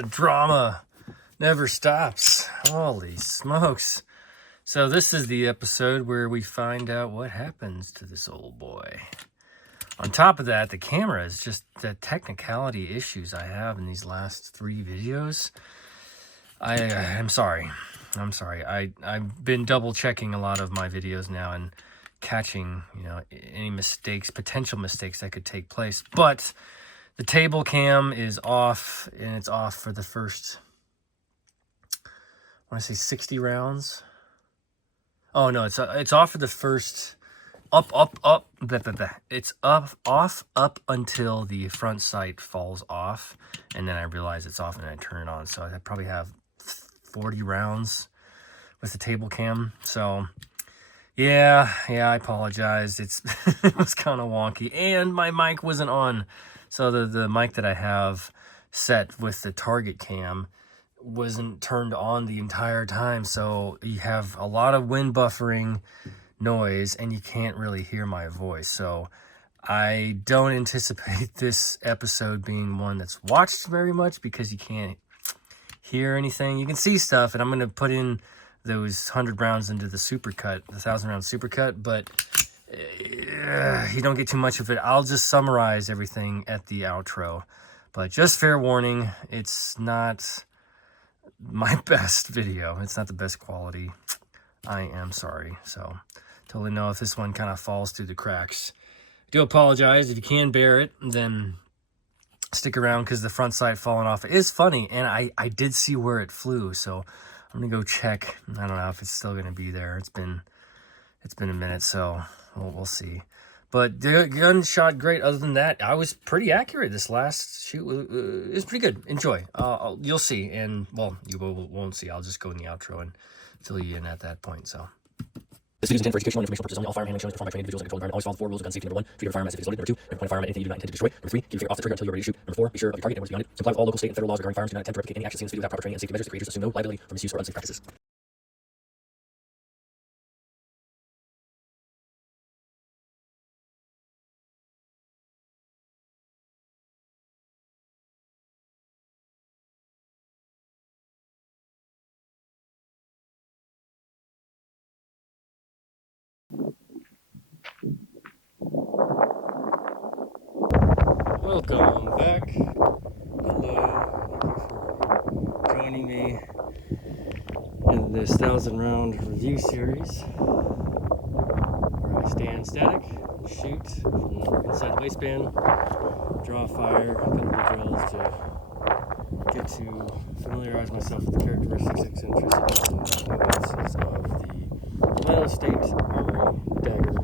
The drama never stops. Holy smokes. So this is the episode where we find out what happens to this old boy. On top of that, the camera is just the technicality issues I have in these last 3 videos. I'm sorry. I've been double checking a lot of my videos now and catching, any mistakes, potential mistakes that could take place. But the table cam is off, and it's off for the first, I want to say 60 rounds. Oh no, it's off for the first up. It's up until the front sight falls off, and then I realize it's off and I turn it on. So I probably have 40 rounds with the table cam. So yeah, I apologize. It was kind of wonky, and my mic wasn't on. So the mic that I have set with the target cam wasn't turned on the entire time. So you have a lot of wind buffering noise and you can't really hear my voice. So I don't anticipate this episode being one that's watched very much because you can't hear anything. You can see stuff, and I'm going to put in those 100 rounds into the supercut, the 1,000 round supercut, but you don't get too much of it. I'll just summarize everything at the outro, but just fair warning, it's not my best video. It's not the best quality. I am sorry. So totally know if this one kind of falls through the cracks. I do apologize. If you can bear it, then stick around, because the front sight falling off is funny, and I did see where it flew, so I'm gonna go check. I don't know if it's still gonna be there. It's been a minute, so we'll see. But the gun shot great. Other than that, I was pretty accurate. This last shoot is pretty good. Enjoy. You'll see, and well, you won't see. I'll just go in the outro and fill you in at that point. So. This video is intended for educational and informational purposes only. All firearm handling shown is performed by trained individuals in a controlled environment. Always follow the 4 rules of gun safety. Number 1, treat your firearm as if it is loaded. Number 2, never point a firearm at anything you do not intend to destroy. Number 3, keep your finger off the trigger until you're ready to shoot. Number 4, be sure of your target and what's beyond it. Comply with all local, state, and federal laws regarding firearms. Do not attempt to replicate any action seen in this video without proper training and safety measures. The creators assume no liability for misuse or unsafe practices. Welcome back. Hello. Thank you for joining me in this 1,000 round review series, where I stand static, shoot from inside the waistband, draw fire, a couple of drills to get to familiarize myself with the characteristics and intricacies and nuances of the Palmetto State Armory Dagger.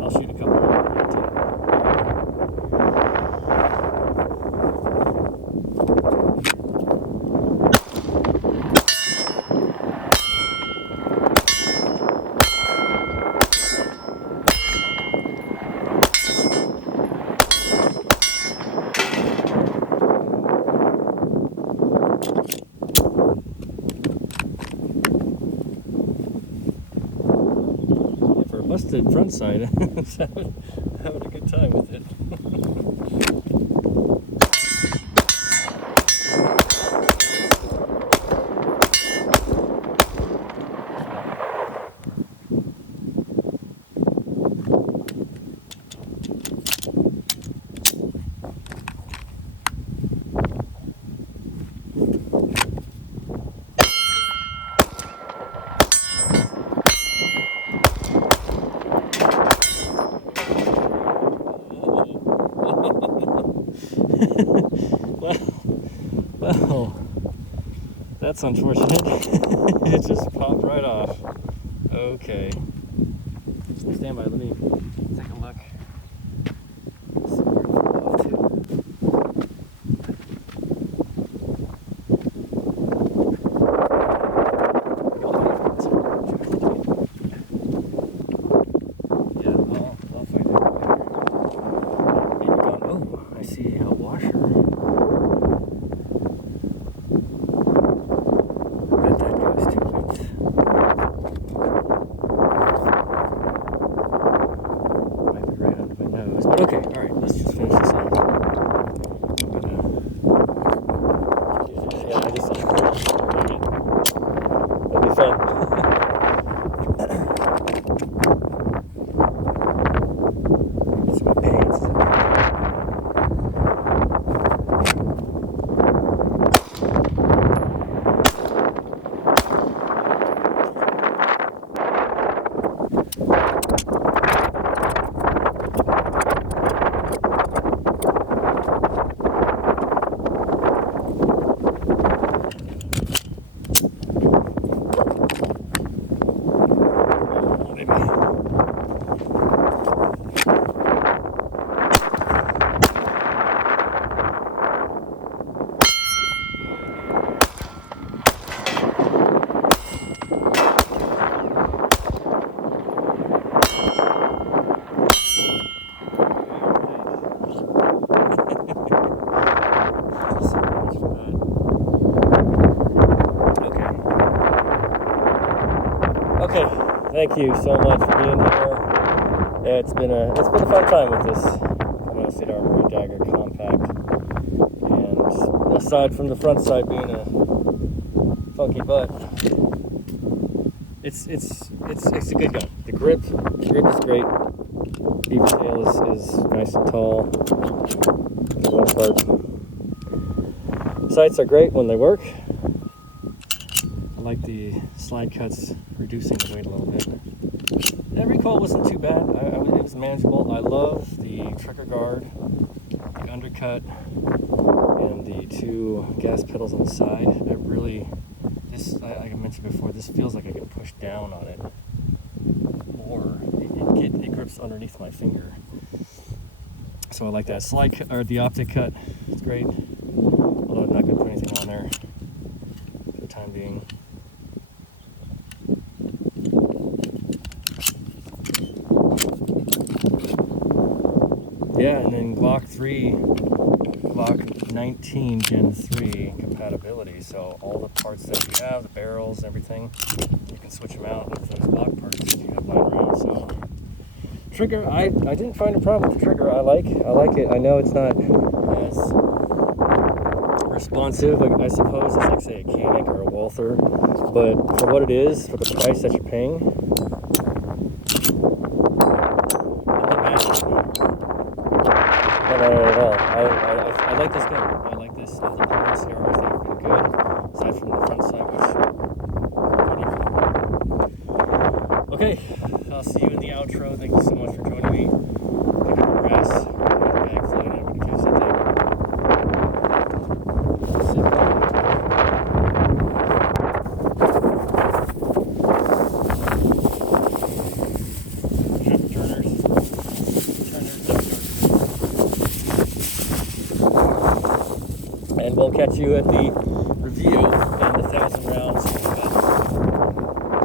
I'll shoot a couple more too. Busted front side. having a good time with it. Well, that's unfortunate. It just popped right off. Okay. Stand by, let me take a look. See where it flew off to. Yeah, I'll find it later. Maybe gone. Oh, I see a washer. Okay, alright, let's just finish this off. Yeah, I just dang it. That'll be fun. It's my pants. Okay, thank you so much for being here. Yeah, it's been a fun time with this Palmetto Armory Dagger compact. And aside from the front side being a funky butt, it's a good gun. The grip is great. Beaver tail is nice and tall for the most part. Sights are great when they work. I like the slide cuts, reducing the weight a little bit. That recoil wasn't too bad. It was manageable. I love the trigger guard, the undercut, and the two gas pedals on the side. It really, like I mentioned before, this feels like I can push down on it more. It grips underneath my finger. So I like that slide or the optic cut. It's great. Although I'm not going to put anything on there for the time being. Yeah, and then Glock 19 Gen 3 compatibility. So all the parts that you have, the barrels, everything, you can switch them out with those Glock parts that you have lying around. So trigger, I didn't find a problem with the trigger. I like it. I know it's not as responsive, I suppose, as like say a Canic or a Walther, but for what it is, for the price that you're paying, not at all. I like this gun. I like this. All the parts here, everything have been good, aside from the front side, which whatever. Okay, I'll see you in the outro. Thank you so much for joining me. Pick up the grass, the bag flying over to catch that thing. Turners. catch you at the review and the 1,000 rounds.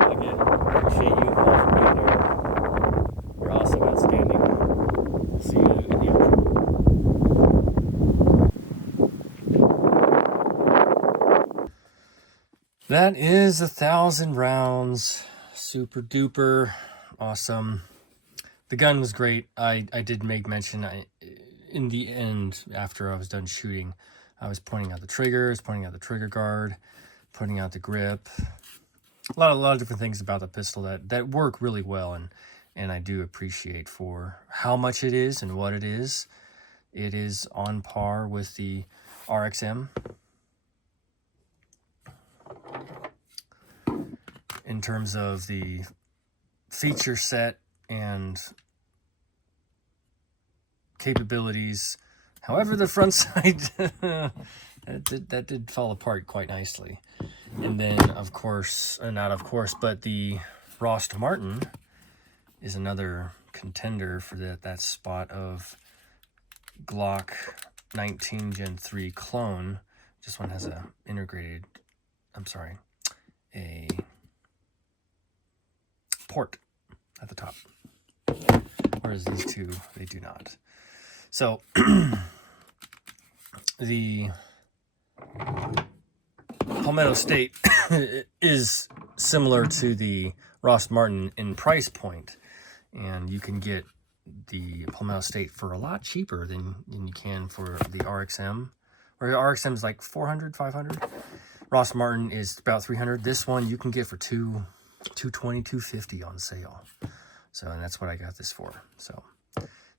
Again, appreciate you all for being here. You're awesome, outstanding. We'll see you in the outro. That is 1,000 rounds. Super duper awesome. The gun was great. I did make mention, in the end, after I was done shooting, I was pointing out the triggers, pointing out the trigger guard, pointing out the grip. A lot of different things about the pistol that work really well, and I do appreciate for how much it is and what it is. It is on par with the RXM in terms of the feature set and capabilities. However, the front side that did fall apart quite nicely. And then, of course, not of course, but the Rost Martin is another contender for that spot of Glock 19 Gen 3 clone. This one has a integrated, a port at the top, whereas these two, they do not. So the Palmetto State is similar to the Rost Martin in price point, and you can get the Palmetto State for a lot cheaper than you can for the RXM, where the RXM is like 400, 500. Rost Martin is about 300. This one you can get for $220, $250 on sale. So, and that's what I got this for. So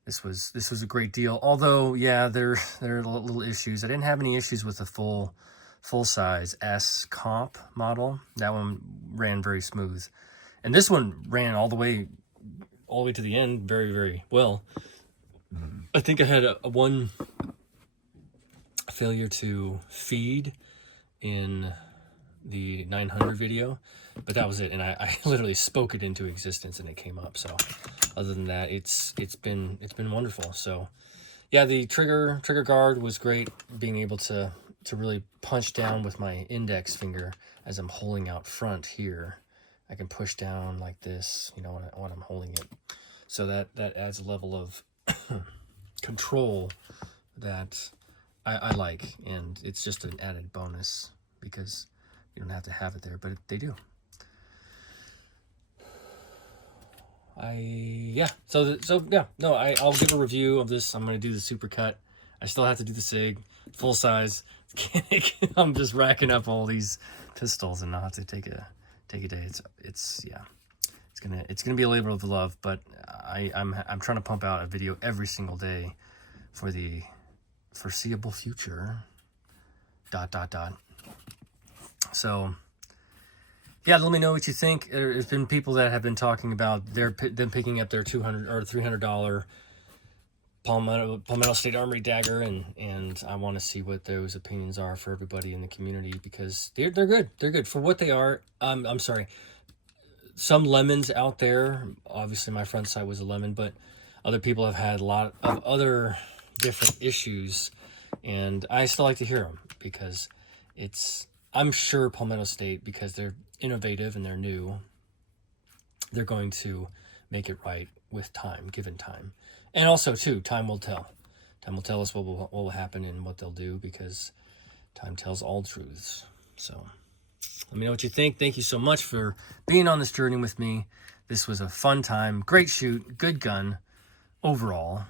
this was a great deal. Although, yeah, there are little issues. I didn't have any issues with the full size S comp model. That one ran very smooth, and this one ran all the way to the end very, very well. I think I had a one failure to feed in the 900 video, but that was it, and I literally spoke it into existence and it came up. So other than that, it's been wonderful. So yeah, the trigger guard was great, being able to really punch down with my index finger as I'm holding out front here. I can push down like this, you know, when I'm holding it. So that adds a level of control that I like, and it's just an added bonus because you don't have to have it there, but they do. I'll give a review of this. I'm going to do the super cut. I still have to do the SIG, full size. I'm just racking up all these pistols, and I'll have to take a day. It's gonna be a labor of love, but I'm trying to pump out a video every single day for the foreseeable future. ... So yeah, let me know what you think. There's been people that have been talking about them picking up their $200 or $300 Palmetto State Armory Dagger, and I want to see what those opinions are for everybody in the community, because they're good. They're good for what they are. I'm sorry. Some lemons out there. Obviously, my front sight was a lemon, but other people have had a lot of other different issues, and I still like to hear them, because I'm sure Palmetto State, because they're innovative and they're new, they're going to make it right with time, given time. And also, too, time will tell. Time will tell us what will happen and what they'll do, because time tells all truths. So let me know what you think. Thank you so much for being on this journey with me. This was a fun time. Great shoot. Good gun overall.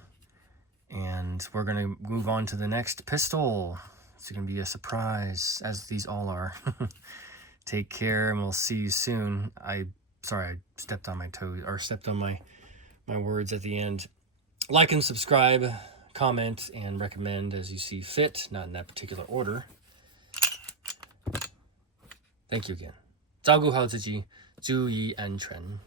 And we're going to move on to the next pistol. It's going to be a surprise, as these all are. Take care, and we'll see you soon. I stepped on my toes, or stepped on my words at the end. Like and subscribe, comment, and recommend as you see fit, not in that particular order. Thank you again. 照顾好自己，注意安全。